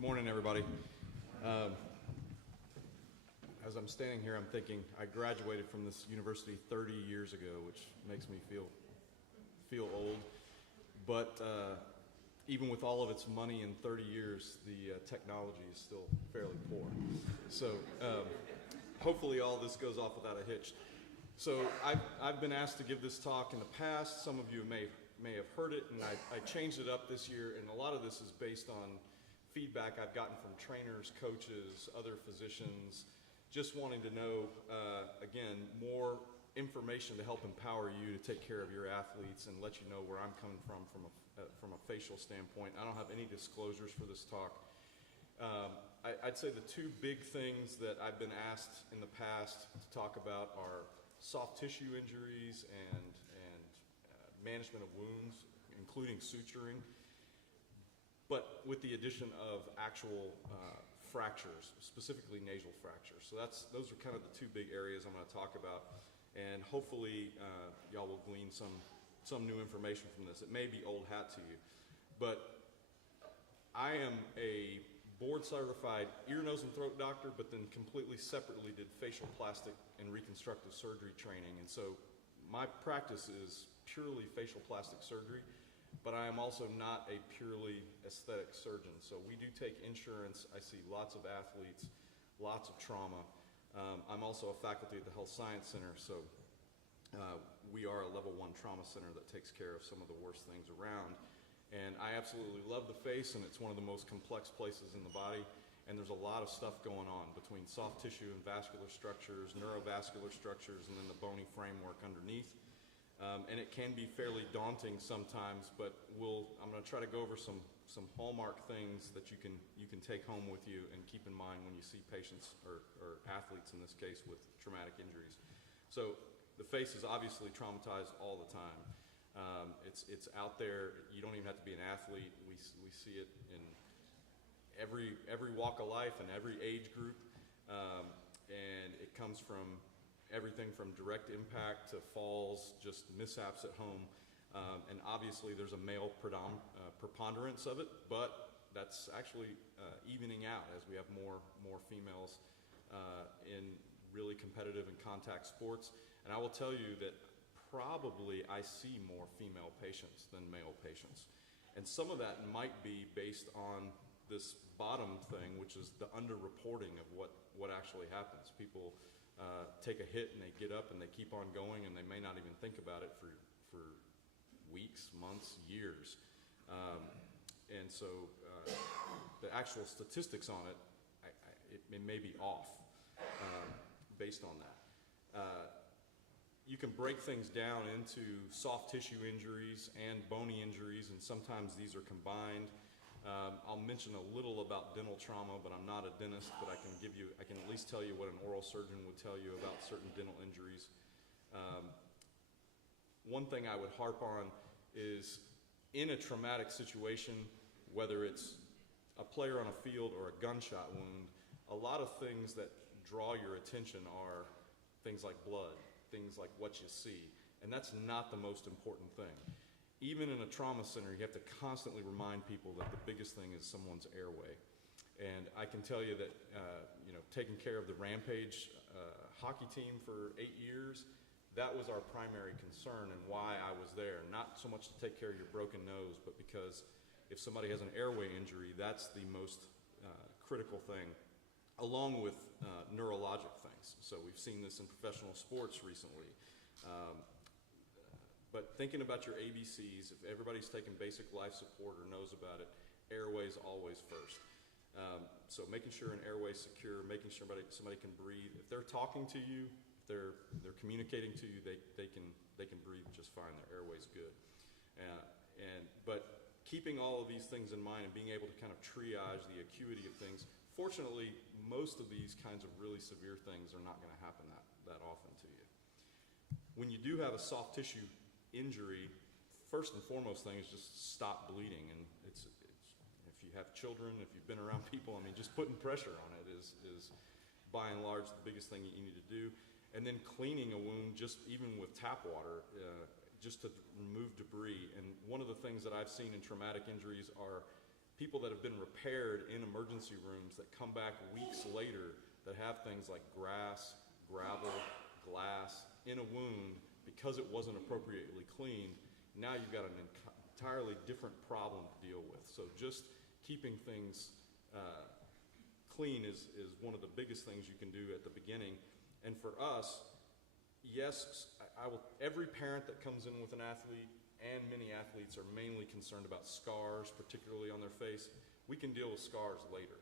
Good morning, everybody. As I'm standing here, I'm thinking I graduated from this university 30 years ago, which makes me feel old. But even with all of its money in 30 years, the technology is still fairly poor. So hopefully all this goes off without a hitch. So I've been asked to give this talk in the past. Some of you may have heard it, and I changed it up this year, and a lot of this is based on feedback I've gotten from trainers, coaches, other physicians, just wanting to know, again, more information to help empower you to take care of your athletes and let you know where I'm coming from a facial standpoint. I don't have any disclosures for this talk. I'd say the two big things that I've been asked in the past to talk about are soft tissue injuries and management of wounds, including suturing, but with the addition of actual fractures, specifically nasal fractures. So those are kind of the two big areas I'm going to talk about, and hopefully y'all will glean some new information from this. It may be old hat to you, but I am a board-certified ear, nose, and throat doctor, but then completely separately did facial plastic and reconstructive surgery training, and so my practice is purely facial plastic surgery, but I am also not a purely aesthetic surgeon. So we do take insurance. I see lots of athletes, lots of trauma. I'm also a faculty at the Health Science Center, so we are a level 1 trauma center that takes care of some of the worst things around. And I absolutely love the face, and it's one of the most complex places in the body. And there's a lot of stuff going on between soft tissue and vascular structures, neurovascular structures, and then the bony framework underneath. And it can be fairly daunting sometimes, but I'm going to try to go over some hallmark things that you can take home with you and keep in mind when you see patients or athletes in this case with traumatic injuries. So the face is obviously traumatized all the time. It's out there. You don't even have to be an athlete. We see it in every walk of life and every age group, and it comes from everything from direct impact to falls, just mishaps at home, and obviously there's a male preponderance of it, but that's actually evening out as we have more females in really competitive and contact sports. And I will tell you that probably I see more female patients than male patients, and some of that might be based on this bottom thing, which is the underreporting of what actually happens. People take a hit and they get up and they keep on going, and they may not even think about it for weeks, months, years. And so the actual statistics on it, it may be off based on that. You can break things down into soft tissue injuries and bony injuries, and sometimes these are combined. I'll mention a little about dental trauma, but I'm not a dentist, but I can at least tell you what an oral surgeon would tell you about certain dental injuries. One thing I would harp on is in a traumatic situation, whether it's a player on a field or a gunshot wound, a lot of things that draw your attention are things like blood, things like what you see, and that's not the most important thing. Even in a trauma center, you have to constantly remind people that the biggest thing is someone's airway. And I can tell you that, taking care of the Rampage hockey team for 8 years, that was our primary concern and why I was there. Not so much to take care of your broken nose, but because if somebody has an airway injury, that's the most critical thing, along with neurologic things. So we've seen this in professional sports recently. But thinking about your ABCs, if everybody's taking basic life support or knows about it, airway's always first. So making sure an airway's secure, making sure somebody can breathe. If they're talking to you, if they're communicating to you, they can breathe just fine. Their airway's good. But keeping all of these things in mind and being able to kind of triage the acuity of things. Fortunately, most of these kinds of really severe things are not going to happen that often to you. When you do have a soft tissue injury, first and foremost thing is just stop bleeding. And it's if you have children, if you've been around people, I mean, just putting pressure on it is by and large the biggest thing you need to do. And then cleaning a wound, just even with tap water, just to remove debris. And one of the things that I've seen in traumatic injuries are people that have been repaired in emergency rooms that come back weeks later that have things like grass, gravel, glass in a wound because it wasn't appropriately cleaned. Now you've got an entirely different problem to deal with. So just keeping things clean is one of the biggest things you can do at the beginning. And for us, yes, every parent that comes in with an athlete, and many athletes are mainly concerned about scars, particularly on their face. We can deal with scars later.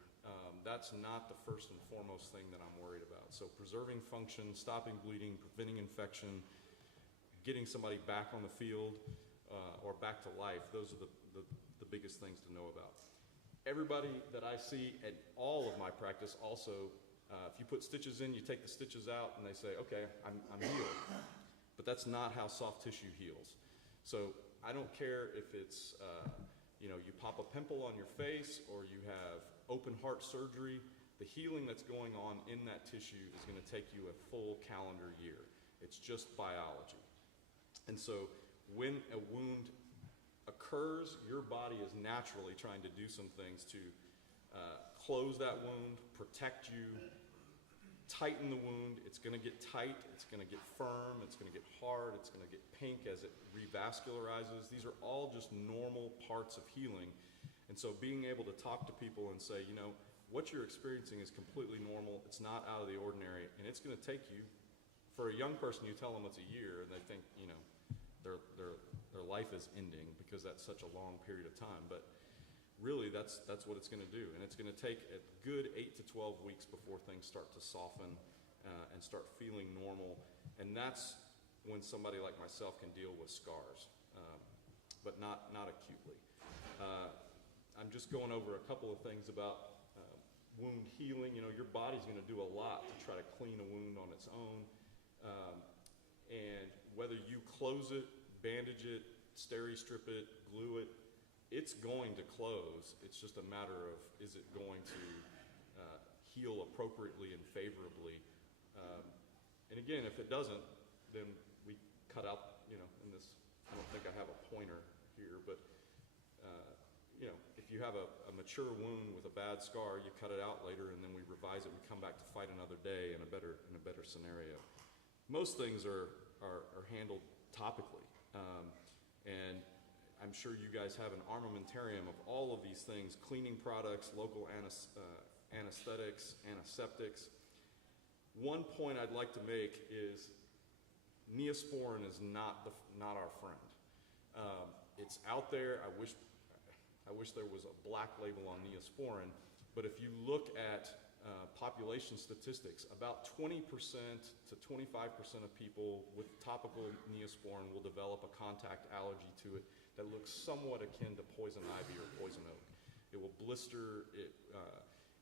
That's not the first and foremost thing that I'm worried about. So preserving function, stopping bleeding, preventing infection, getting somebody back on the field or back to life, those are the biggest things to know about. Everybody that I see at all of my practice also, if you put stitches in, you take the stitches out and they say, okay, I'm healed. But that's not how soft tissue heals. So I don't care if it's, you pop a pimple on your face or you have open heart surgery. The healing that's going on in that tissue is going to take you a full calendar year. It's just biology. And so when a wound occurs, your body is naturally trying to do some things to close that wound, protect you, tighten the wound. It's going to get tight, it's going to get firm, it's going to get hard, it's going to get pink as it revascularizes. These are all just normal parts of healing. And so being able to talk to people and say, what you're experiencing is completely normal, it's not out of the ordinary, and it's going to take you, for a young person, you tell them it's a year, and they think, their life is ending because that's such a long period of time. But really, that's what it's going to do. And it's going to take a good 8 to 12 weeks before things start to soften and start feeling normal. And that's when somebody like myself can deal with scars, but not acutely. I'm just going over a couple of things about wound healing. Your body's going to do a lot to try to clean a wound on its own. And whether you close it, bandage it, steri-strip it, glue it, it's going to close. It's just a matter of, is it going to heal appropriately and favorably? And again, if it doesn't, then we cut out, in this, I don't think I have a pointer here, but if you have a mature wound with a bad scar, you cut it out later and then we revise it, we come back to fight another day in a better scenario. Most things are handled topically. And I'm sure you guys have an armamentarium of all of these things: cleaning products, local anesthetics, antiseptics. One point I'd like to make is Neosporin is not our friend. It's out there. I wish there was a black label on Neosporin, but if you look at population statistics, about 20% to 25% of people with topical Neosporin will develop a contact allergy to it that looks somewhat akin to poison ivy or poison oak. It will blister,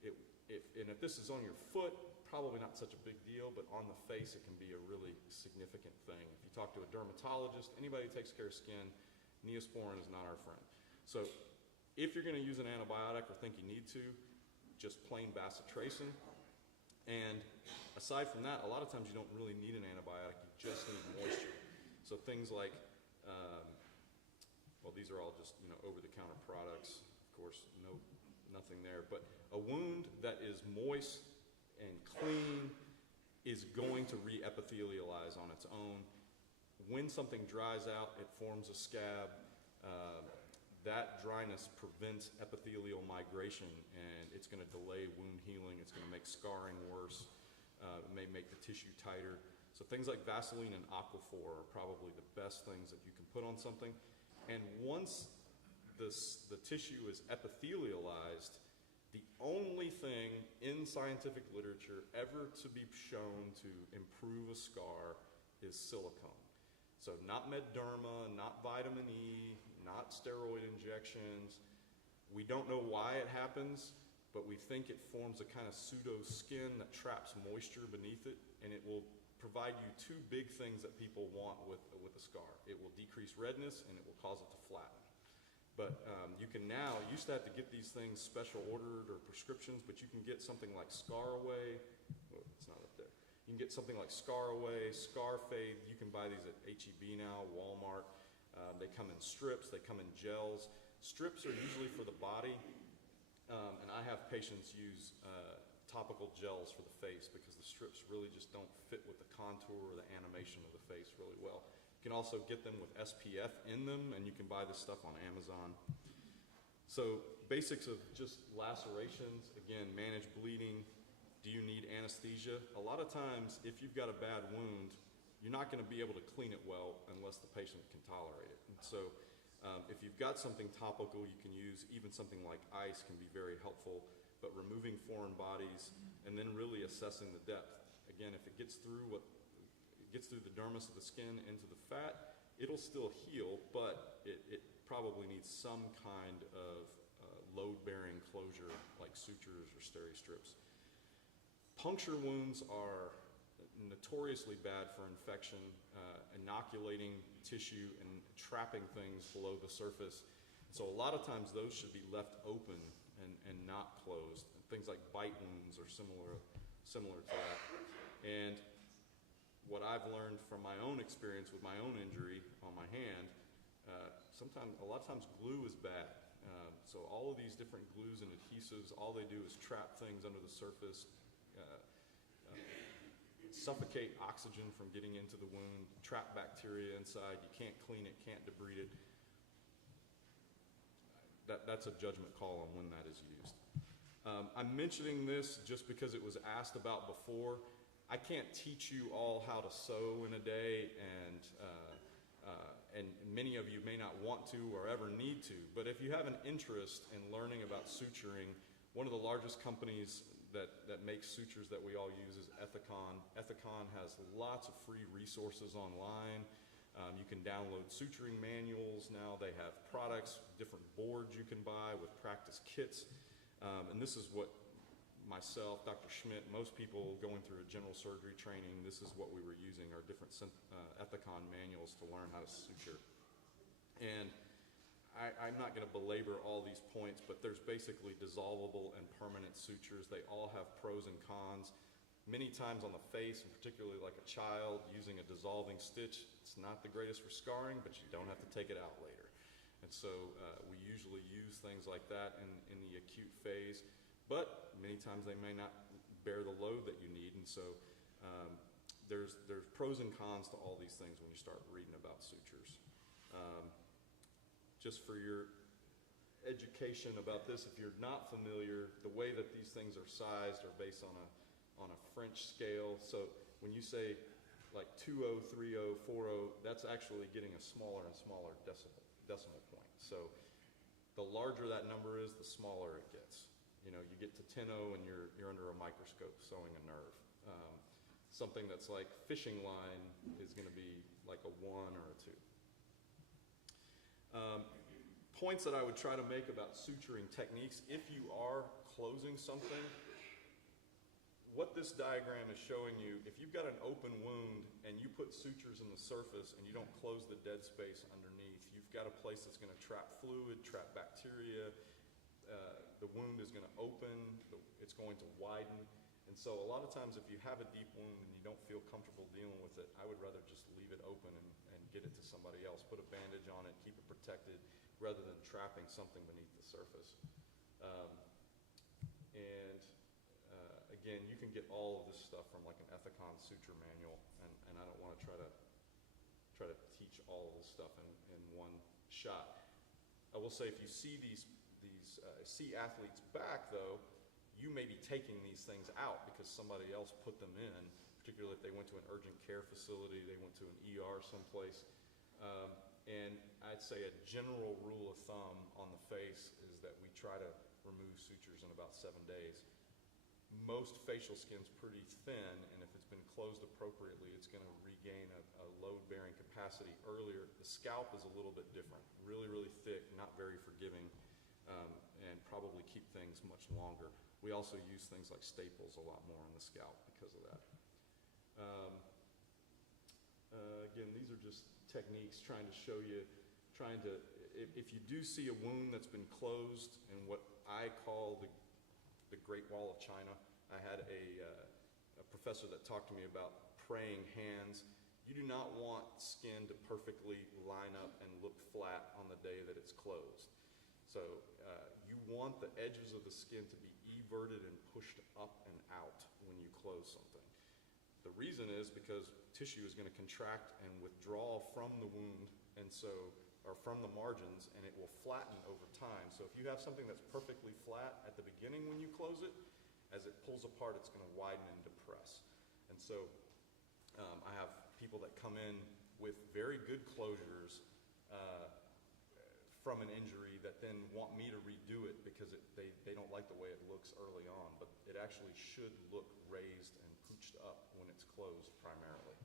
and if this is on your foot, probably not such a big deal, but on the face it can be a really significant thing. If you talk to a dermatologist, anybody who takes care of skin, Neosporin is not our friend. So if you're going to use an antibiotic or think you need to, just plain bacitracin. And aside from that, a lot of times you don't really need an antibiotic, you just need moisture. So things like, these are all just over-the-counter products. Of course, nothing there. But a wound that is moist and clean is going to re-epithelialize on its own. When something dries out, it forms a scab. That dryness prevents epithelial migration, and it's going to delay wound healing. It's going to make scarring worse. It may make the tissue tighter. So things like Vaseline and Aquaphor are probably the best things that you can put on something. And once the tissue is epithelialized, the only thing in scientific literature ever to be shown to improve a scar is silicone. So not Medderma, not vitamin E, not steroid injections. We don't know why it happens, but we think it forms a kind of pseudo skin that traps moisture beneath it, and it will provide you two big things that people want with a scar. It will decrease redness, and it will cause it to flatten. But you can now, you used to have to get these things special ordered or prescriptions, but you can get something like Scar Away. Oh, it's not up there. You can get something like Scar Away, Scar Fade. You can buy these at H-E-B now, Walmart. They come in strips, they come in gels. Strips are usually for the body. have patients use topical gels for the face because the strips really just don't fit with the contour or the animation of the face really well. You can also get them with SPF in them, and you can buy this stuff on Amazon. So basics of just lacerations, again, manage bleeding. Do you need anesthesia? A lot of times, if you've got a bad wound, you're not going to be able to clean it well unless the patient can tolerate it. And so if you've got something topical you can use, even something like ice can be very helpful, but removing foreign bodies and then really assessing the depth. Again, if it gets through the dermis of the skin into the fat, it'll still heal, but it probably needs some kind of load-bearing closure like sutures or steri-strips. Puncture wounds are notoriously bad for infection, inoculating tissue and trapping things below the surface. So a lot of times those should be left open and not closed. Things like bite wounds are similar to that. And what I've learned from my own experience with my own injury on my hand, a lot of times glue is bad. So all of these different glues and adhesives, all they do is trap things under the surface, suffocate oxygen from getting into the wound, trap bacteria inside. You can't clean it, can't debride it. That's a judgment call on when that is used. I'm mentioning this just because it was asked about before. I can't teach you all how to sew in a day, and many of you may not want to or ever need to, but if you have an interest in learning about suturing, one of the largest companies that makes sutures that we all use is Ethicon. Ethicon has lots of free resources online. You can download suturing manuals now. They have products, different boards you can buy with practice kits. And this is what myself, Dr. Schmidt, most people going through a general surgery training, this is what we were using, our different Ethicon manuals to learn how to suture. And I'm not going to belabor all these points, but there's basically dissolvable and permanent sutures. They all have pros and cons. Many times on the face, and particularly like a child, using a dissolving stitch, it's not the greatest for scarring, but you don't have to take it out later. And so we usually use things like that in the acute phase, but many times they may not bear the load that you need. And so there's pros and cons to all these things when you start reading about sutures. Just for your education about this, if you're not familiar, the way that these things are sized are based on a French scale. So when you say like 2.0, 3.0, 4.0, that's actually getting a smaller and smaller decimal point. So the larger that number is, the smaller it gets. You know, you get to 10.0 and you're under a microscope sewing a nerve. Something that's like fishing line is going to be like a 1 or a 2. Points that I would try to make about suturing techniques. If you are closing something, what this diagram is showing you, if you've got an open wound and you put sutures in the surface and you don't close the dead space underneath, you've got a place that's going to trap fluid, trap bacteria. The wound is going to open, it's going to widen. And so a lot of times if you have a deep wound and you don't feel comfortable dealing with it, I would rather just leave it open and get it to somebody else. Put a bandage on it, keep it protected, rather than trapping something beneath the surface. Again, you can get all of this stuff from like an Ethicon suture manual, and I don't want to try to teach all of this stuff in one shot. I will say if you see see athletes back though, you may be taking these things out because somebody else put them in, particularly if they went to an urgent care facility, they went to an ER someplace. And I'd say a general rule of thumb on the face is that we try to remove sutures in about 7 days. Most facial skin's pretty thin, and if it's been closed appropriately, it's going to regain a load-bearing capacity earlier. The scalp is a little bit different, really, really thick, not very forgiving, and probably keep things much longer. We also use things like staples a lot more on the scalp because of that. Again, these are just techniques trying to show you, if you do see a wound that's been closed in what I call the Great Wall of China. I had a professor that talked to me about praying hands. You do not want skin to perfectly line up and look flat on the day that it's closed. So you want the edges of the skin to be everted and pushed up and out when you close something. The reason is because tissue is going to contract and withdraw from the wound, and so, or from the margins, and it will flatten over time. So if you have something that's perfectly flat at the beginning when you close it, as it pulls apart, it's going to widen and depress. And so I have people that come in with very good closures from an injury that then want me to redo it because they don't like the way it looks early on, but it actually should look raised and pooched up when it's closed primarily.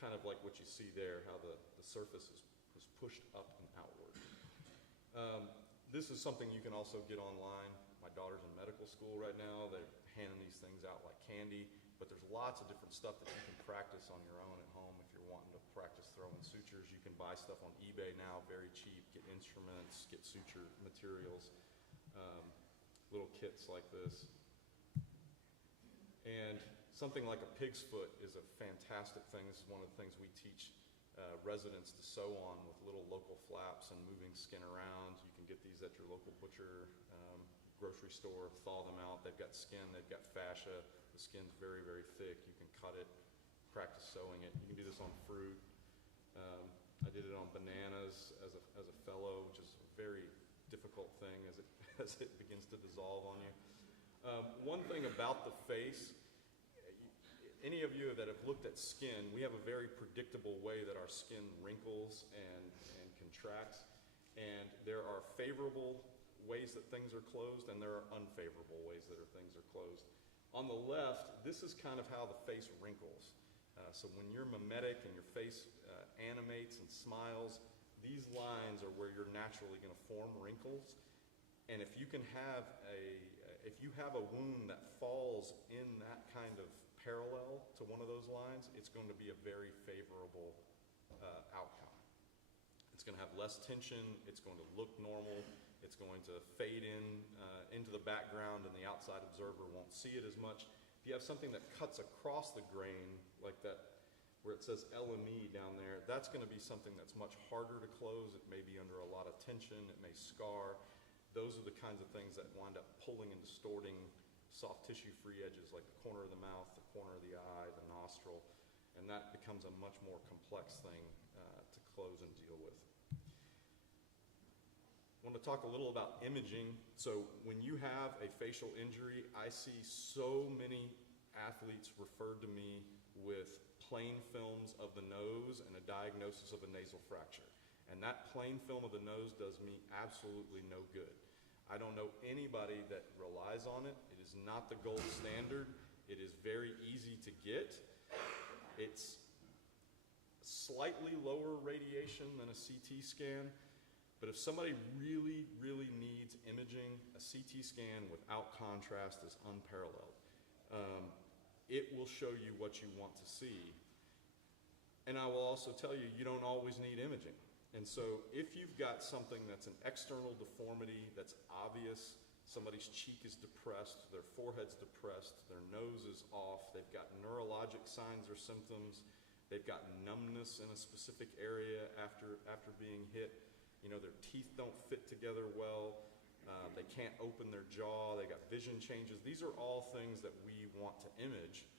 Kind of like what you see there, how the surface is pushed up and outward. This is something you can also get online. My daughter's in medical school right now. They're handing these things out like candy, but there's lots of different stuff that you can practice on your own at home. If you're wanting to practice throwing sutures, you can buy stuff on eBay now, very cheap, get instruments, get suture materials, little kits like this. And something like a pig's foot is a fantastic thing. This is one of the things we teach residents to sew on with little local flaps and moving skin around. You can get these at your local butcher, grocery store, thaw them out. They've got skin, they've got fascia. The skin's very, very thick. You can cut it, practice sewing it. You can do this on fruit. I did it on bananas as a fellow, which is a very difficult thing as it begins to dissolve on you. One thing about the face, any of you that have looked at skin, we have a very predictable way that our skin wrinkles and contracts, and there are favorable ways that things are closed, and there are unfavorable ways that things are closed. On the left, this is kind of how the face wrinkles. So when you're mimetic and your face animates and smiles, these lines are where you're naturally going to form wrinkles. And if you have a wound that falls in that kind of parallel to one of those lines, it's going to be a very favorable outcome. It's going to have less tension, it's going to look normal, it's going to fade into the background, and the outside observer won't see it as much. If you have something that cuts across the grain, like that, where it says LME down there, that's going to be something that's much harder to close. It may be under a lot of tension, it may scar. Those are the kinds of things that wind up pulling and distorting soft tissue-free edges, like the corner of the mouth, the corner of the eye, the nostril, and that becomes a much more complex thing to close and deal with. I want to talk a little about imaging. So when you have a facial injury, I see so many athletes referred to me with plain films of the nose and a diagnosis of a nasal fracture. And that plain film of the nose does me absolutely no good. I don't know anybody that relies on it. It is not the gold standard. It is very easy to get. It's slightly lower radiation than a CT scan. But if somebody really, really needs imaging, a CT scan without contrast is unparalleled. It will show you what you want to see. And I will also tell you, you don't always need imaging. And so if you've got something that's an external deformity that's obvious, somebody's cheek is depressed, their forehead's depressed, their nose is off, they've got neurologic signs or symptoms, they've got numbness in a specific area after being hit, you know, their teeth don't fit together well, they can't open their jaw, they got vision changes. These are all things that we want to image,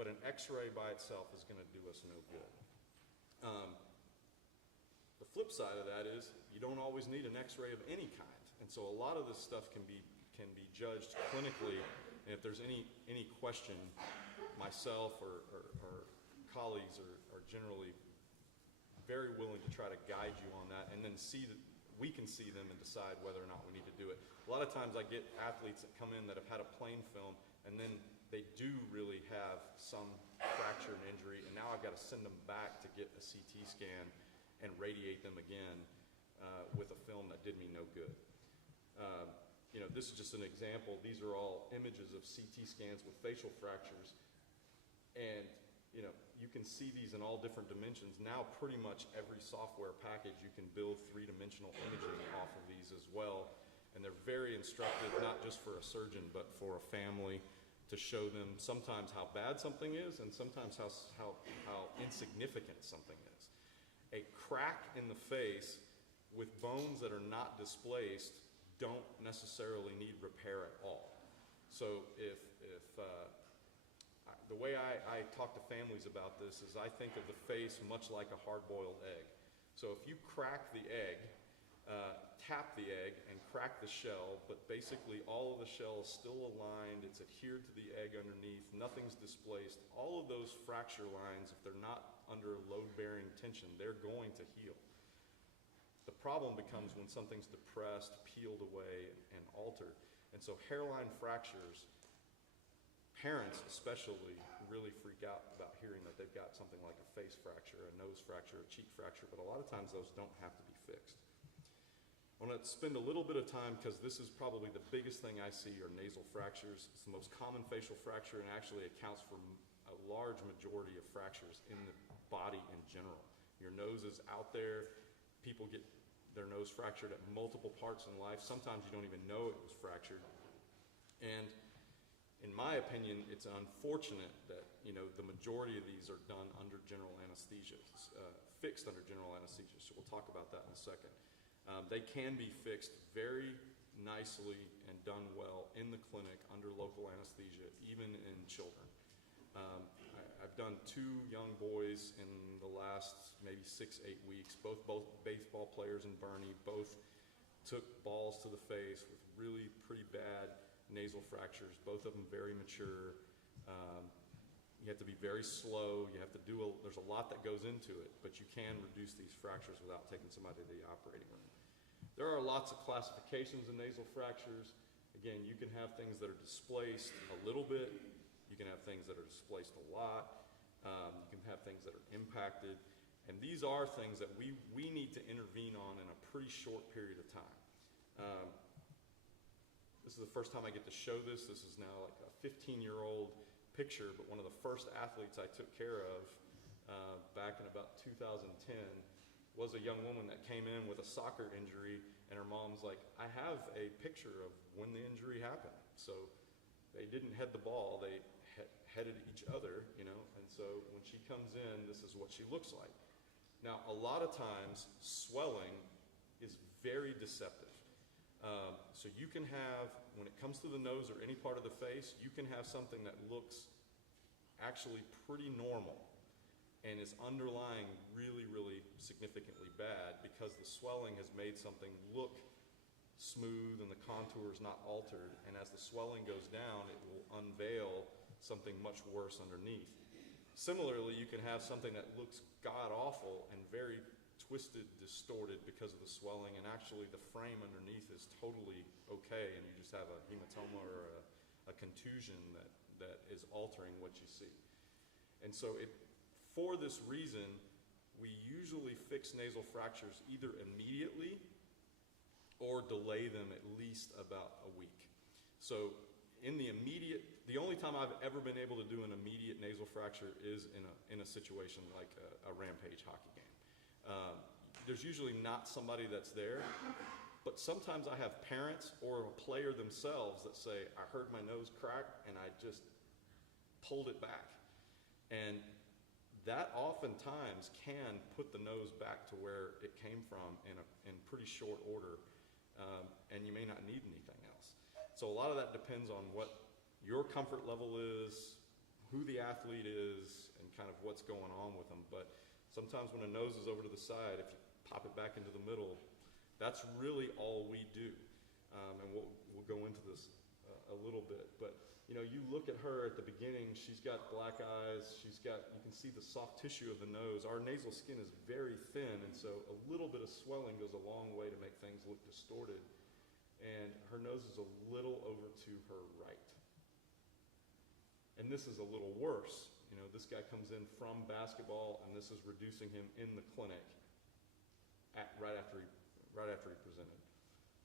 but an x-ray by itself is going to do us no good. The flip side of that is you don't always need an x-ray of any kind. And so a lot of this stuff can be judged clinically, and if there's any question, myself or colleagues are generally very willing to try to guide you on that, and then we can see them and decide whether or not we need to do it. A lot of times I get athletes that come in that have had a plain film, and then they do really have some fracture and injury, and now I've got to send them back to get a CT scan and radiate them again with a film that did me no good. You know, this is just an example. These are all images of CT scans with facial fractures, and you know, you can see these in all different dimensions. Now pretty much every software package you can build three-dimensional imaging off of these as well, and they're very instructive, not just for a surgeon but for a family, to show them sometimes how bad something is and sometimes how insignificant something is. A crack in the face with bones that are not displaced don't necessarily need repair at all. So the way I talk to families about this is I think of the face much like a hard-boiled egg. So if you crack the egg, tap the egg and crack the shell, but basically all of the shell is still aligned, it's adhered to the egg underneath, nothing's displaced. All of those fracture lines, if they're not under load-bearing tension, they're going to heal. The problem becomes when something's depressed, peeled away, and altered. And so hairline fractures, parents especially really freak out about hearing that they've got something like a face fracture, a nose fracture, a cheek fracture, but a lot of times those don't have to be fixed. I want to spend a little bit of time, because this is probably the biggest thing I see are nasal fractures. It's the most common facial fracture and actually accounts for a large majority of fractures in the body in general. Your nose is out there. People get their nose fractured at multiple parts in life. Sometimes you don't even know it was fractured. And in my opinion, it's unfortunate that the majority of these are done under general anesthesia, fixed under general anesthesia. So we'll talk about that in a second. They can be fixed very nicely and done well in the clinic under local anesthesia, even in children. I've done 2 young boys in the last maybe 6-8 weeks, both baseball players in Bernie, both took balls to the face with really pretty bad nasal fractures, both of them very mature. You have to be very slow. You have to there's a lot that goes into it, but you can reduce these fractures without taking somebody to the operating room. There are lots of classifications in nasal fractures. Again, you can have things that are displaced a little bit. You can have things that are displaced a lot. You can have things that are impacted. And these are things that we need to intervene on in a pretty short period of time. This is the first time I get to show this. This is now like a 15-year-old picture, but one of the first athletes I took care of back in about 2010 was a young woman that came in with a soccer injury, and her mom's like, I have a picture of when the injury happened. So they didn't head the ball, they headed each other, and so when she comes in, this is what she looks like. Now, a lot of times, swelling is very deceptive. So you can have, when it comes to the nose or any part of the face, you can have something that looks actually pretty normal and is underlying really, really significantly bad because the swelling has made something look smooth and the contour is not altered. And as the swelling goes down, it will unveil something much worse underneath. Similarly, you can have something that looks god-awful and very twisted, distorted because of the swelling, and actually the frame underneath is totally okay, and you just have a hematoma or a contusion that is altering what you see. And so for this reason, we usually fix nasal fractures either immediately or delay them at least about a week. So the only time I've ever been able to do an immediate nasal fracture is in a situation like a Rampage hockey game. There's usually not somebody that's there, but sometimes I have parents or a player themselves that say, I heard my nose crack and I just pulled it back. And that oftentimes can put the nose back to where it came from in pretty short order, and you may not need anything else. So a lot of that depends on what your comfort level is, who the athlete is, and kind of what's going on with them. But sometimes when a nose is over to the side, if you pop it back into the middle, that's really all we do. And we'll go into this a little bit. But you look at her at the beginning, she's got black eyes, you can see the soft tissue of the nose. Our nasal skin is very thin, and so a little bit of swelling goes a long way to make things look distorted. And her nose is a little over to her right. And this is a little worse. This guy comes in from basketball, and this is reducing him in the clinic right after he presented.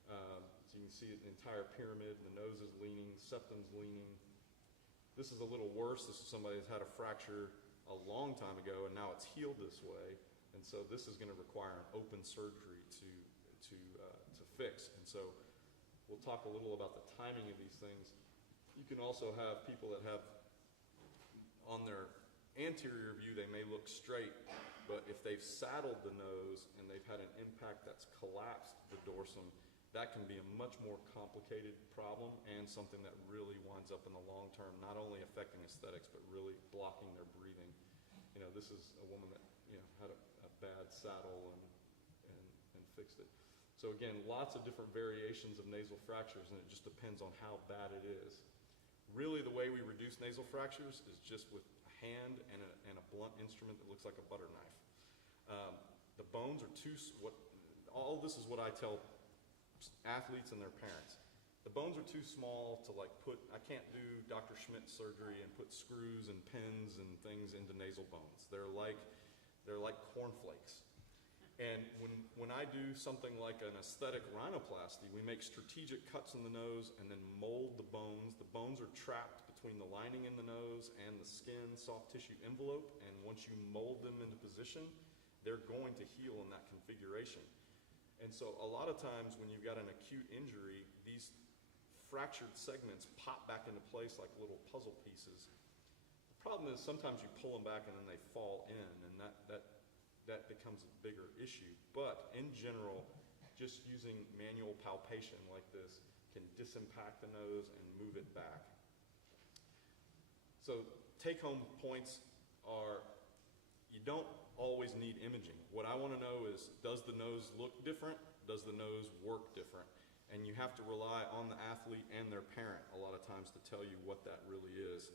So you can see the entire pyramid, the nose is leaning, septum's leaning. This is a little worse. This is somebody who's had a fracture a long time ago, and now it's healed this way. And so this is going to require an open surgery to fix. And so we'll talk a little about the timing of these things. You can also have people that have, on their anterior view, they may look straight, but if they've saddled the nose and they've had an impact that's collapsed the dorsum, that can be a much more complicated problem and something that really winds up in the long term, not only affecting aesthetics, but really blocking their breathing. You know, this is a woman that, you know, had a bad saddle and fixed it. So again, lots of different variations of nasal fractures, and it just depends on how bad it is. Really, the way we reduce nasal fractures is just with a hand and a blunt instrument that looks like a butter knife. The bones are all this is what I tell athletes and their parents. The bones are too small to I can't do Dr. Schmidt's surgery and put screws and pins and things into nasal bones. They're like cornflakes. And when I do something like an aesthetic rhinoplasty, we make strategic cuts in the nose and then mold the bones. The bones are trapped between the lining in the nose and the skin soft tissue envelope, and once you mold them into position, they're going to heal in that configuration. And so a lot of times when you've got an acute injury, these fractured segments pop back into place like little puzzle pieces. The problem is sometimes you pull them back and then they fall in, and that becomes a bigger issue. But in general, just using manual palpation like this can disimpact the nose and move it back. So take-home points are, you don't always need imaging. What I want to know is, does the nose look different? Does the nose work different? And you have to rely on the athlete and their parent a lot of times to tell you what that really is.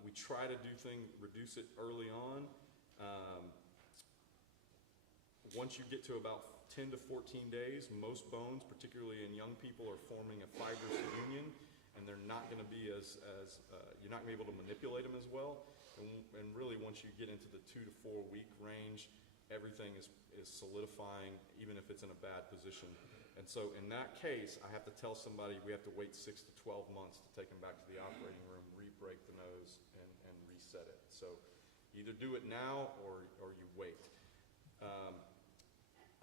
We try to reduce it early on. Once you get to about 10 to 14 days, most bones, particularly in young people, are forming a fibrous union, and they're not going to be you're not going to be able to manipulate them as well. And really, once you get into the 2 to 4 week range, everything is solidifying, even if it's in a bad position. And so in that case, I have to tell somebody we have to wait 6 to 12 months to take them back to the operating room, re-break the nose, and reset it. So either do it now or you wait.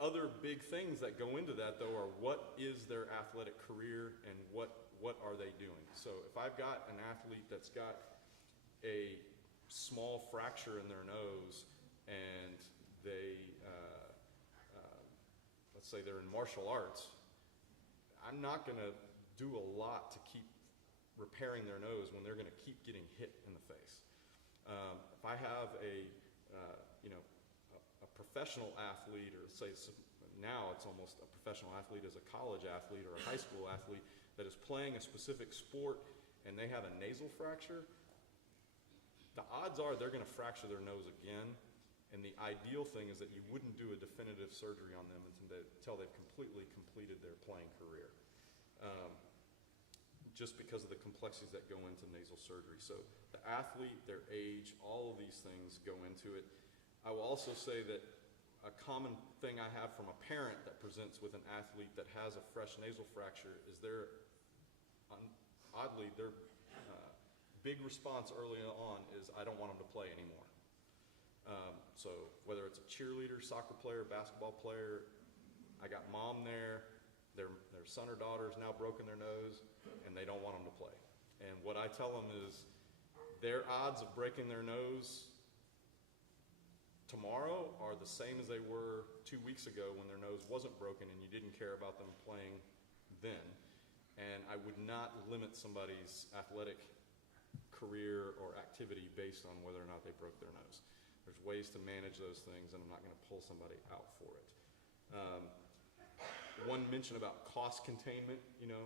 Other big things that go into that, though, are what is their athletic career and what are they doing? So if I've got an athlete that's got a small fracture in their nose and they, let's say they're in martial arts, I'm not going to do a lot to keep repairing their nose when they're going to keep getting hit in the face. If I have a professional athlete, or say now it's almost a professional athlete as a college athlete or a high school athlete that is playing a specific sport and they have a nasal fracture, the odds are they're going to fracture their nose again, and the ideal thing is that you wouldn't do a definitive surgery on them until they've completely completed their playing career, just because of the complexities that go into nasal surgery. So the athlete, their age, all of these things go into it. I will also say that a common thing I have from a parent that presents with an athlete that has a fresh nasal fracture is oddly, their big response early on is, I don't want them to play anymore. So whether it's a cheerleader, soccer player, basketball player, I got mom there, their son or daughter has now broken their nose, and they don't want them to play. And what I tell them is, their odds of breaking their nose tomorrow are the same as they were 2 weeks ago when their nose wasn't broken and you didn't care about them playing then. And I would not limit somebody's athletic career or activity based on whether or not they broke their nose. There's ways to manage those things, and I'm not going to pull somebody out for it. One mention about cost containment,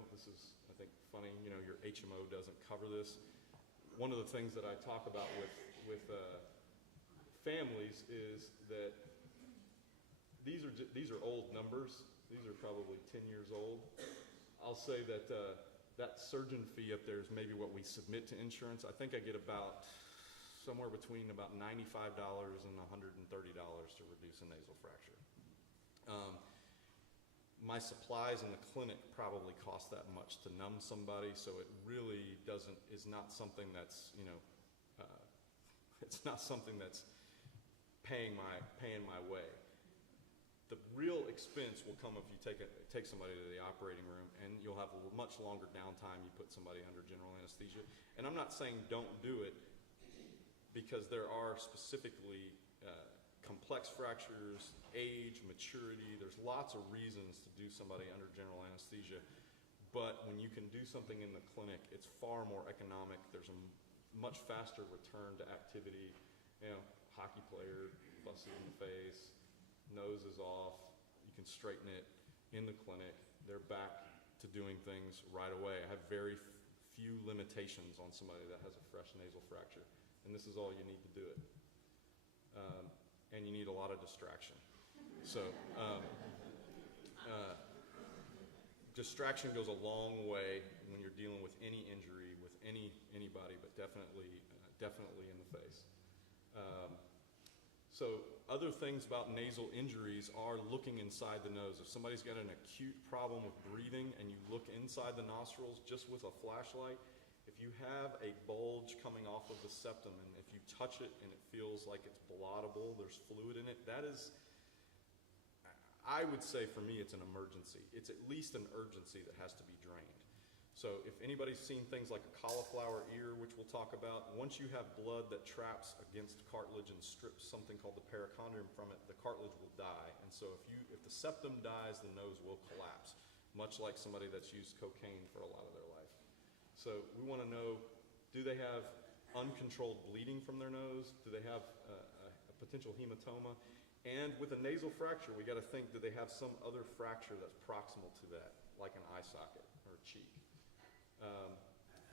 this is, I think, funny, your HMO doesn't cover this. One of the things that I talk about with families is that these are old numbers. These are probably 10 years old. I'll say that that surgeon fee up there is maybe what we submit to insurance. I think I get about somewhere between about $95 and $130 to reduce a nasal fracture. My supplies in the clinic probably cost that much to numb somebody, so it really is not something that's, it's not something that's paying my way. The real expense will come if you take somebody to the operating room, and you'll have a much longer downtime. You put somebody under general anesthesia. And I'm not saying don't do it, because there are specifically complex fractures, age, maturity. There's lots of reasons to do somebody under general anesthesia. But when you can do something in the clinic, it's far more economic. There's a much faster return to activity. You know, hockey player, busted in the face, nose is off, you can straighten it in the clinic. They're back to doing things right away. I have very few limitations on somebody that has a fresh nasal fracture, and this is all you need to do it. And you need a lot of distraction. So, distraction goes a long way when you're dealing with any injury with anybody, but definitely in the face. So other things about nasal injuries are looking inside the nose. If somebody's got an acute problem with breathing and you look inside the nostrils just with a flashlight, if you have a bulge coming off of the septum and if you touch it and it feels like it's blottable, there's fluid in it, that is, I would say for me it's an emergency. It's at least an urgency that has to be drained. So if anybody's seen things like a cauliflower ear, which we'll talk about, once you have blood that traps against cartilage and strips something called the perichondrium from it, the cartilage will die. And so if the septum dies, the nose will collapse, much like somebody that's used cocaine for a lot of their life. So we want to know, do they have uncontrolled bleeding from their nose? Do they have a potential hematoma? And with a nasal fracture, we got to think, do they have some other fracture that's proximal to that, like an eye socket or a cheek?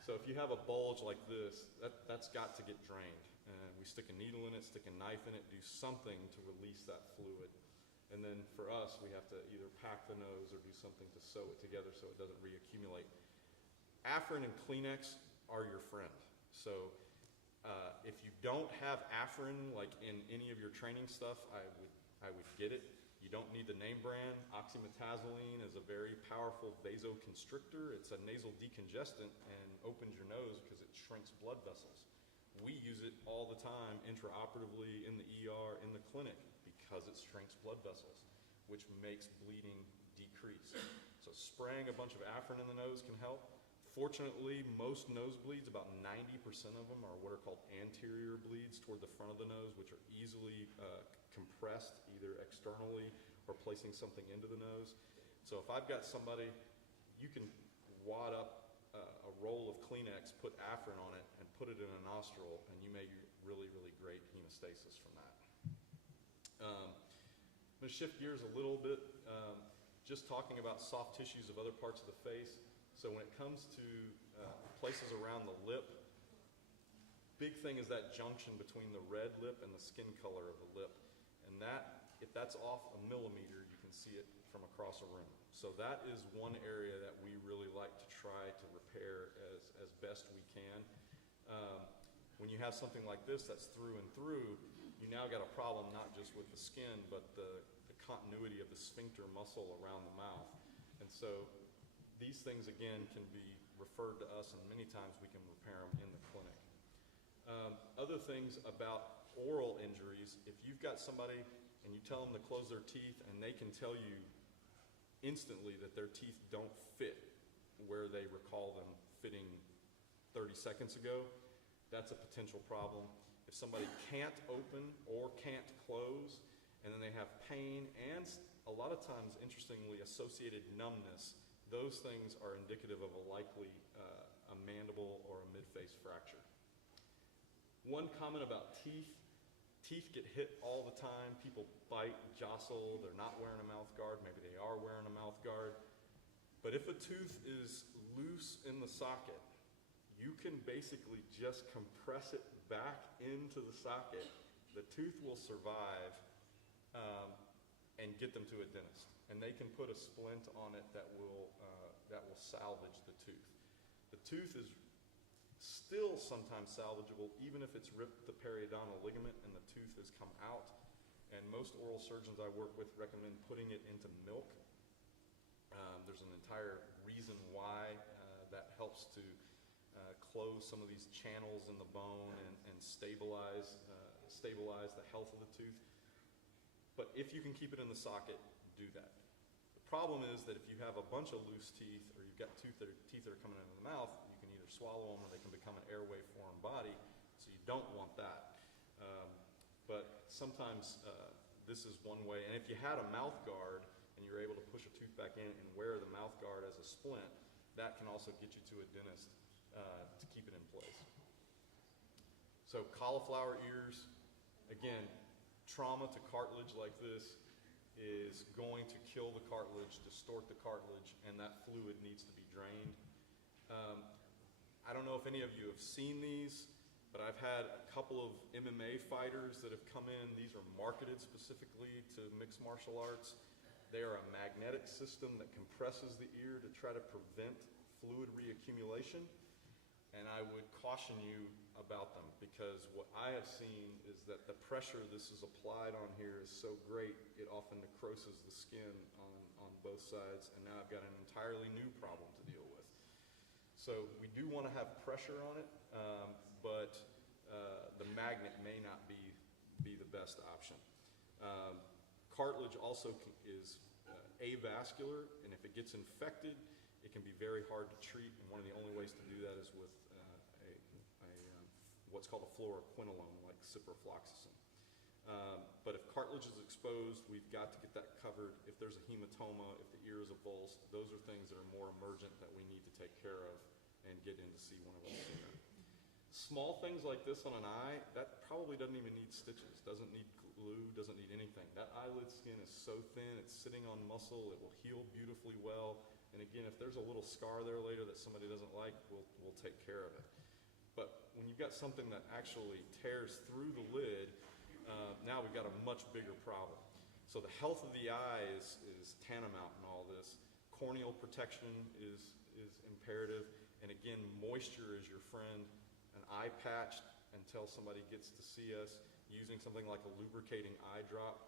So if you have a bulge like this, that's got to get drained. And we stick a needle in it, stick a knife in it, do something to release that fluid. And then for us, we have to either pack the nose or do something to sew it together so it doesn't reaccumulate. Afrin and Kleenex are your friend. So if you don't have Afrin, like in any of your training stuff, I would get it. You don't need the name brand. Oxymetazoline is a very powerful vasoconstrictor. It's a nasal decongestant and opens your nose because it shrinks blood vessels. We use it all the time intraoperatively in the ER, in the clinic, because it shrinks blood vessels, which makes bleeding decrease. So spraying a bunch of Afrin in the nose can help. Fortunately, most nosebleeds, about 90% of them are what are called anterior bleeds toward the front of the nose, which are easily compressed either externally or placing something into the nose. So if I've got somebody, you can wad up a roll of Kleenex, put Afrin on it, and put it in a nostril, and you may get really, really great hemostasis from that. I'm going to shift gears a little bit, just talking about soft tissues of other parts of the face. So when it comes to places around the lip, big thing is that junction between the red lip and the skin color of the lip. And that, if that's off a millimeter, you can see it from across a room. So that is one area that we really like to try to repair as best we can. When you have something like this that's through and through, you now got a problem not just with the skin, but the continuity of the sphincter muscle around the mouth. And so these things, again, can be referred to us, and many times we can repair them in the clinic. Other things about oral injuries, if you've got somebody and you tell them to close their teeth and they can tell you instantly that their teeth don't fit where they recall them fitting 30 seconds ago, that's a potential problem. If somebody can't open or can't close, and then they have pain and a lot of times, interestingly, associated numbness, those things are indicative of a likely a mandible or a midface fracture. One comment about teeth. Teeth get hit all the time. People bite, jostle, they're not wearing a mouth guard, maybe they are wearing a mouth guard. But if a tooth is loose in the socket, you can basically just compress it back into the socket. The tooth will survive and get them to a dentist. And they can put a splint on it that will salvage the tooth. The tooth is still sometimes salvageable, even if it's ripped the periodontal ligament and the tooth has come out. And most oral surgeons I work with recommend putting it into milk. There's an entire reason why that helps to close some of these channels in the bone and stabilize the health of the tooth. But if you can keep it in the socket, do that. The problem is that if you have a bunch of loose teeth or you've got teeth that are coming into the mouth, you can either swallow them or they can become an airway foreign body, so you don't want that. But sometimes this is one way. And if you had a mouth guard and you're able to push a tooth back in and wear the mouth guard as a splint, that can also get you to a dentist to keep it in place. So cauliflower ears, again, trauma to cartilage like this is going to kill the cartilage, distort the cartilage, and that fluid needs to be drained. I don't know if any of you have seen these, but I've had a couple of MMA fighters that have come in. These are marketed specifically to mixed martial arts. They are a magnetic system that compresses the ear to try to prevent fluid reaccumulation. And I would caution you about them, because what I have seen is that the pressure this is applied on here is so great, it often necroses the skin on both sides, and now I've got an entirely new problem to deal with. So we do want to have pressure on it, but the magnet may not be the best option. Cartilage also is avascular, and if it gets infected, it can be very hard to treat, and one of the only ways to do that is with what's called a fluoroquinolone, like ciprofloxacin. But if cartilage is exposed, we've got to get that covered. If there's a hematoma, if the ear is avulsed, those are things that are more emergent that we need to take care of and get in to see one of us sooner. Small things like this on an eye, that probably doesn't even need stitches, doesn't need glue, doesn't need anything. That eyelid skin is so thin, it's sitting on muscle, it will heal beautifully well. And again, if there's a little scar there later that somebody doesn't like, we'll take care of it. But when you've got something that actually tears through the lid, now we've got a much bigger problem. So the health of the eye is tantamount in all this. Corneal protection is imperative. And again, moisture is your friend. An eye patch until somebody gets to see us, using something like a lubricating eye drop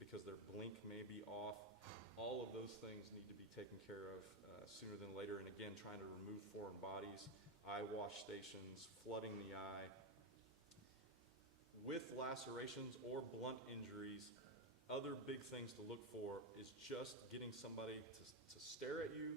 because their blink may be off. All of those things need to be taken care of sooner than later. And again, trying to remove foreign bodies, eye wash stations, flooding the eye. With lacerations or blunt injuries, other big things to look for is just getting somebody to stare at you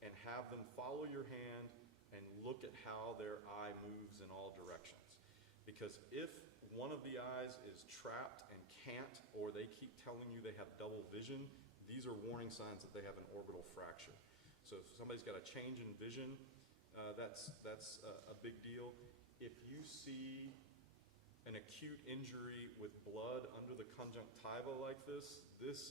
and have them follow your hand and look at how their eye moves in all directions. Because if one of the eyes is trapped and can't, or they keep telling you they have double vision, these are warning signs that they have an orbital fracture. So if somebody's got a change in vision, that's a big deal. If you see an acute injury with blood under the conjunctiva like this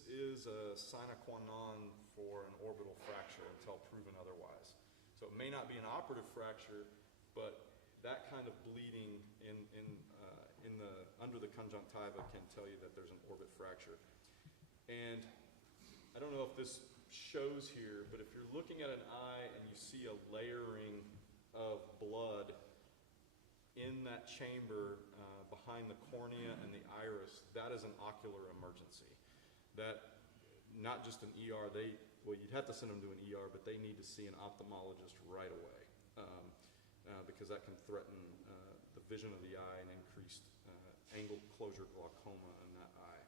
is a sine qua non for an orbital fracture until proven otherwise. So it may not be an operative fracture, but that kind of bleeding under the conjunctiva can tell you that there's an orbit fracture. And I don't know if this shows here, but if you're looking at an eye and you see a layering of blood in that chamber behind the cornea and the iris, that is an ocular emergency. That, not just an ER, well, you'd have to send them to an ER, but they need to see an ophthalmologist right away because that can threaten the vision of the eye and increased angle closure glaucoma in that eye.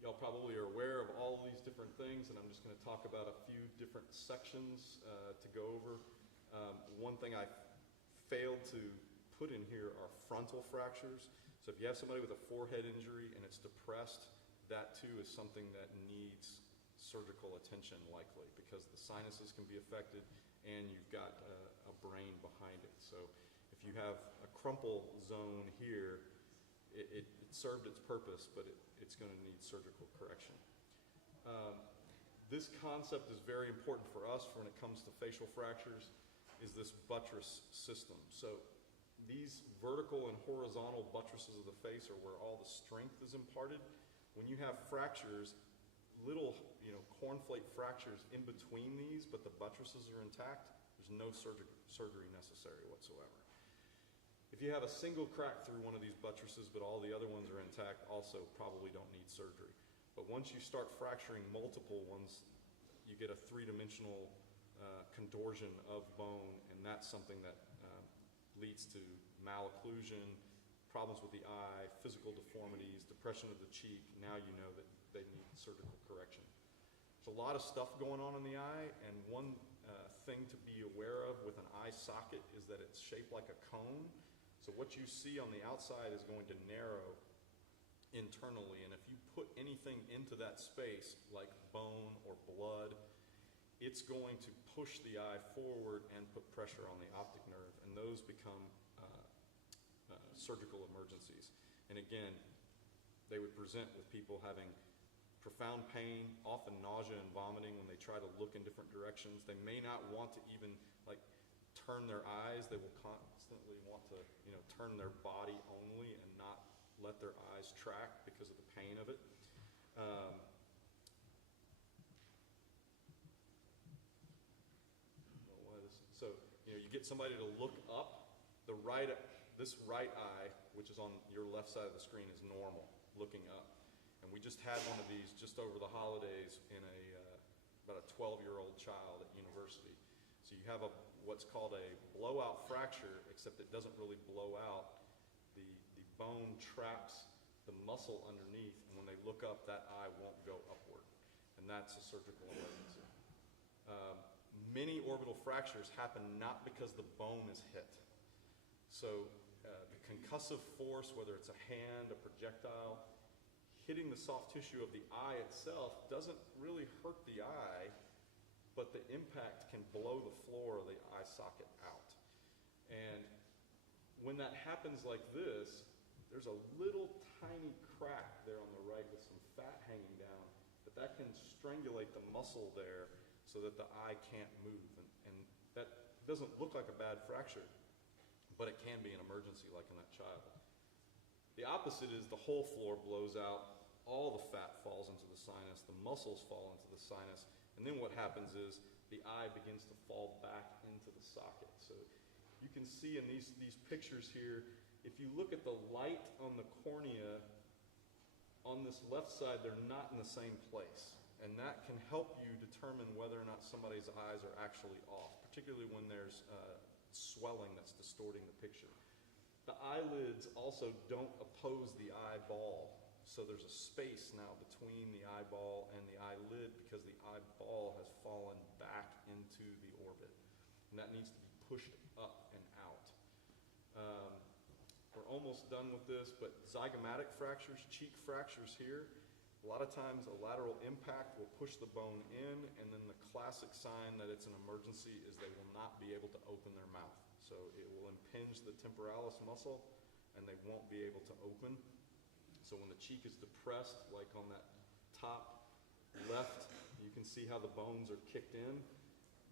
Y'all probably are aware of all of these different things, and I'm just going to talk about a few different sections to go over. One thing I failed to put in here are frontal fractures. So if you have somebody with a forehead injury and it's depressed, that too is something that needs surgical attention likely, because the sinuses can be affected and you've got a brain behind it. So if you have a crumple zone here, it served its purpose, but it's going to need surgical correction. This concept is very important for us when it comes to facial fractures, is this buttress system. So these vertical and horizontal buttresses of the face are where all the strength is imparted. When you have fractures, little cornflake fractures in between these, but the buttresses are intact, there's no surgery necessary whatsoever. If you have a single crack through one of these buttresses, but all the other ones are intact, also probably don't need surgery. But once you start fracturing multiple ones, you get a three-dimensional contortion of bone, and that's something that leads to malocclusion, problems with the eye, physical deformities, depression of the cheek. Now you know that they need surgical correction. There's a lot of stuff going on in the eye, and one thing to be aware of with an eye socket is that it's shaped like a cone. So what you see on the outside is going to narrow internally, and if you put anything into that space, like bone or blood, it's going to push the eye forward and put pressure on the optic nerve, and those become surgical emergencies. And again, they would present with people having profound pain, often nausea and vomiting when they try to look in different directions. They may not want to even turn their eyes. They will constantly want to turn their body only and not let their eyes track because of the pain of it. So you get somebody to look up. This right eye, which is on your left side of the screen, is normal, looking up. And we just had one of these just over the holidays in about a 12-year-old child at university. So you have what's called a blowout fracture, except it doesn't really blow out. The bone traps the muscle underneath, and when they look up, that eye won't go upward. And that's a surgical emergency. Many orbital fractures happen not because the bone is hit. So the concussive force, whether it's a hand, a projectile, hitting the soft tissue of the eye itself doesn't really hurt the eye, but the impact can blow the floor of the eye socket out. And when that happens like this, there's a little tiny crack there on the right with some fat hanging down, but that can strangulate the muscle there so that the eye can't move. And that doesn't look like a bad fracture, but it can be an emergency like in that child. The opposite is the whole floor blows out, all the fat falls into the sinus, the muscles fall into the sinus, and then what happens is the eye begins to fall back into the socket. So you can see in these pictures here, if you look at the light on the cornea, on this left side, they're not in the same place. And that can help you determine whether or not somebody's eyes are actually off, particularly when there's swelling that's distorting the picture. The eyelids also don't oppose the eyeball. So there's a space now between the eyeball and the eyelid because the eyeball has fallen back into the orbit. And that needs to be pushed up and out. We're almost done with this, but zygomatic fractures, cheek fractures here, a lot of times a lateral impact will push the bone in, and then the classic sign that it's an emergency is they will not be able to open their mouth. So it will impinge the temporalis muscle, and they won't be able to open. So when the cheek is depressed, like on that top left, you can see how the bones are kicked in.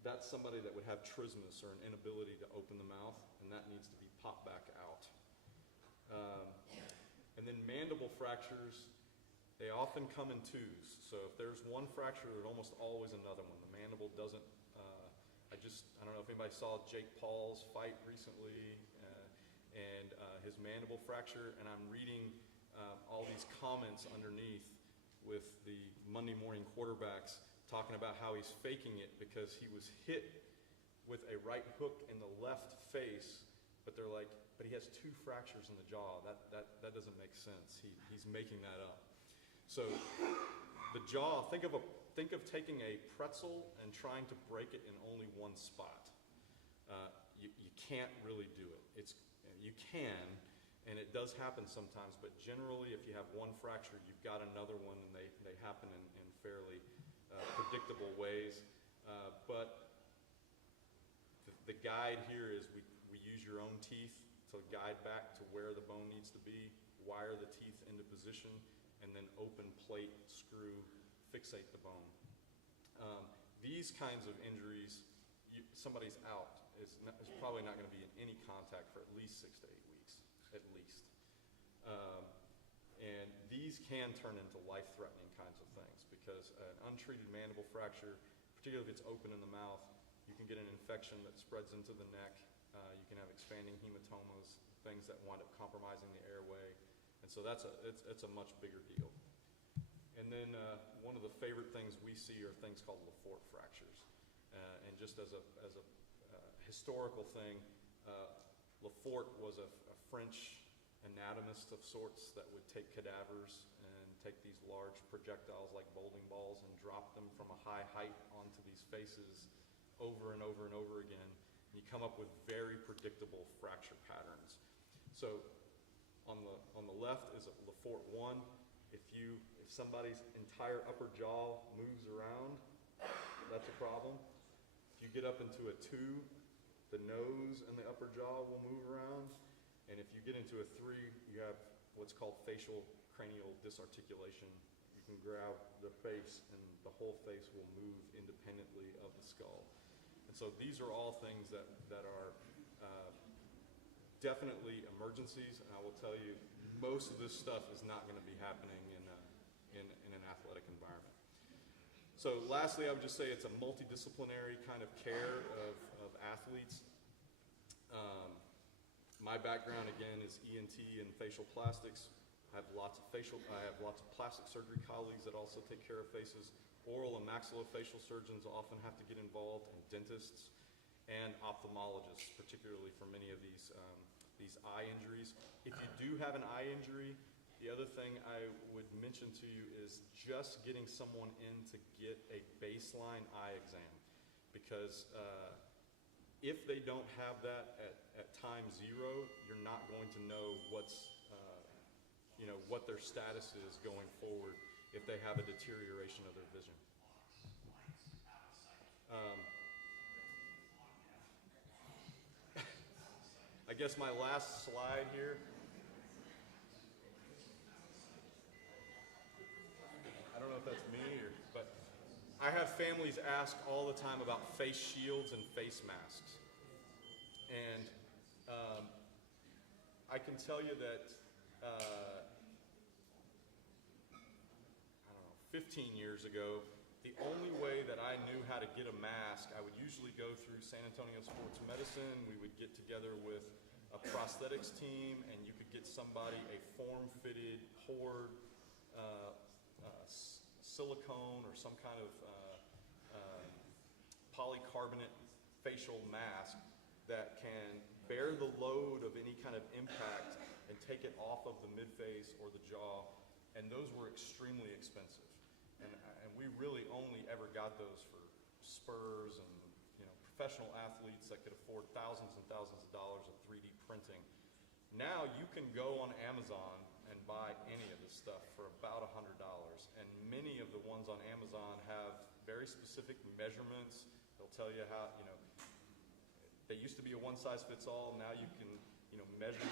That's somebody that would have trismus, or an inability to open the mouth, and that needs to be popped back out. And then mandible fractures, they often come in twos. So if there's one fracture, there's almost always another one. The mandible doesn't, I don't know if anybody saw Jake Paul's fight recently, and his mandible fracture, and I'm reading all these comments underneath with the Monday morning quarterbacks talking about how he's faking it because he was hit with a right hook in the left face, but they're like, but he has two fractures in the jaw. That doesn't make sense. He's making that up. So the jaw, think of taking a pretzel and trying to break it in only one spot. You can't really do it. You can, and it does happen sometimes, but generally if you have one fracture, you've got another one, and they happen in fairly predictable ways. But the guide here is we use your own teeth to guide back to where the bone needs to be, wire the teeth into position, and then open, plate, screw, fixate the bone. These kinds of injuries, somebody's out. It's probably not going to be in any contact for at least 6 to 8 weeks, at least. And these can turn into life-threatening kinds of things because an untreated mandible fracture, particularly if it's open in the mouth, you can get an infection that spreads into the neck. You can have expanding hematomas, things that wind up compromising the airway. And so it's a much bigger deal. And then one of the favorite things we see are things called Lefort fractures. And just as a historical thing, Lefort was a French anatomist of sorts that would take cadavers and take these large projectiles like bowling balls and drop them from a high height onto these faces over and over and over again. And you come up with very predictable fracture patterns. So on the left is a Lefort 1. If somebody's entire upper jaw moves around, that's a problem. If you get up into a 2, the nose and the upper jaw will move around. And if you get into a 3, you have what's called facial cranial disarticulation. You can grab the face and the whole face will move independently of the skull. And so these are all things that are definitely emergencies, and I will tell you, most of this stuff is not going to be happening in an athletic environment. So lastly, I would just say it's a multidisciplinary kind of care of athletes. My background, again, is ENT and facial plastics. I have lots of plastic surgery colleagues that also take care of faces. Oral and maxillofacial surgeons often have to get involved, and dentists and ophthalmologists, particularly for many of these eye injuries. If you do have an eye injury, the other thing I would mention to you is just getting someone in to get a baseline eye exam, because if they don't have that at time 0, you're not going to know what their status is going forward if they have a deterioration of their vision. I guess my last slide here. I don't know if that's me, but I have families ask all the time about face shields and face masks. And I can tell you that, 15 years ago, the only way that I knew how to get a mask, I would usually go through San Antonio Sports Medicine. We would get together with a prosthetics team, and you could get somebody a form-fitted, poured silicone or some kind of polycarbonate facial mask that can bear the load of any kind of impact and take it off of the midface or the jaw, and those were extremely expensive. And we really only ever got those for spurs and professional athletes that could afford thousands and thousands of dollars of 3D printing. Now you can go on Amazon and buy any of this stuff for about $100, and many of the ones on Amazon have very specific measurements. They'll tell you how, they used to be a one-size-fits-all. Now you can measure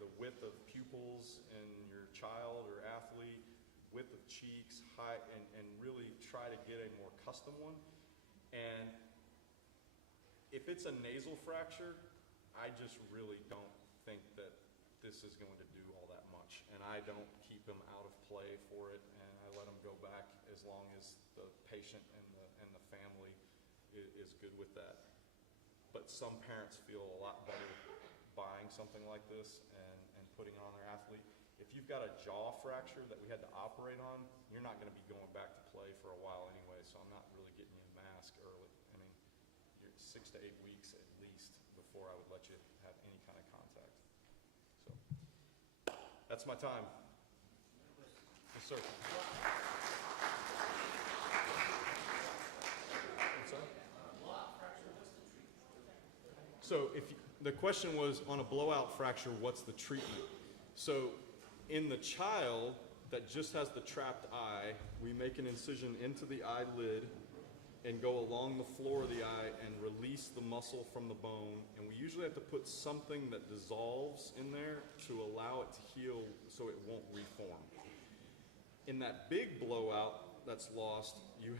the width of pupils in your child or athlete, width of cheeks, height, and really try to get a more custom one. And if it's a nasal fracture, I just really don't think that this is going to do all that much. And I don't keep them out of play for it, and I let them go back as long as the patient and the family is good with that. But some parents feel a lot better buying something like this and putting it on their athlete. If you've got a jaw fracture that we had to operate on, you're not going to be going back to play for a while anyway, so I'm not really getting you a mask early. I mean, you're 6 to 8 weeks at least before I would let you have any kind of contact. So that's my time. Yes, sir. So the question was, on a blowout fracture, what's the treatment? So in the child that just has the trapped eye, we make an incision into the eyelid and go along the floor of the eye and release the muscle from the bone. And we usually have to put something that dissolves in there to allow it to heal so it won't reform. In that big blowout that's lost, you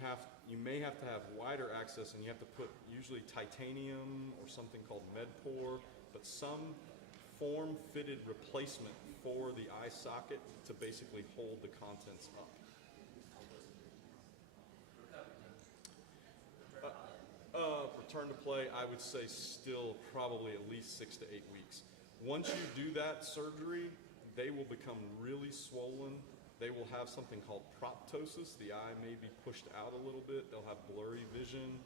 may have to have wider access, and you have to put usually titanium or something called MedPore, but some form-fitted replacement for the eye socket to basically hold the contents up. Return to play, I would say still probably at least 6 to 8 weeks. Once you do that surgery, they will become really swollen. They will have something called proptosis. The eye may be pushed out a little bit. They'll have blurry vision.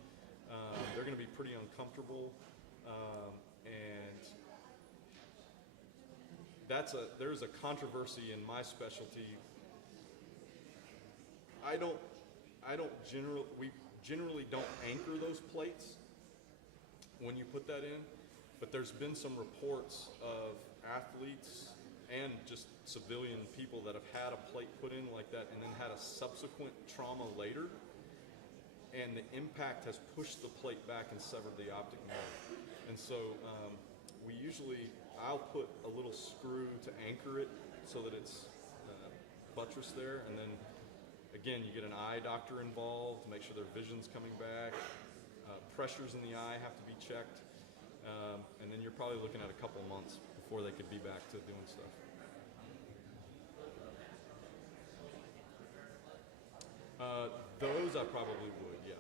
They're going to be pretty uncomfortable. And there's a controversy in my specialty. We generally don't anchor those plates when you put that in, but there's been some reports of athletes and just civilian people that have had a plate put in like that and then had a subsequent trauma later, and the impact has pushed the plate back and severed the optic nerve. And so I'll put a little screw to anchor it so that it's buttressed there, and then again, you get an eye doctor involved to make sure their vision's coming back. Pressures in the eye have to be checked, and then you're probably looking at a couple months before they could be back to doing stuff. Those I probably would, yeah.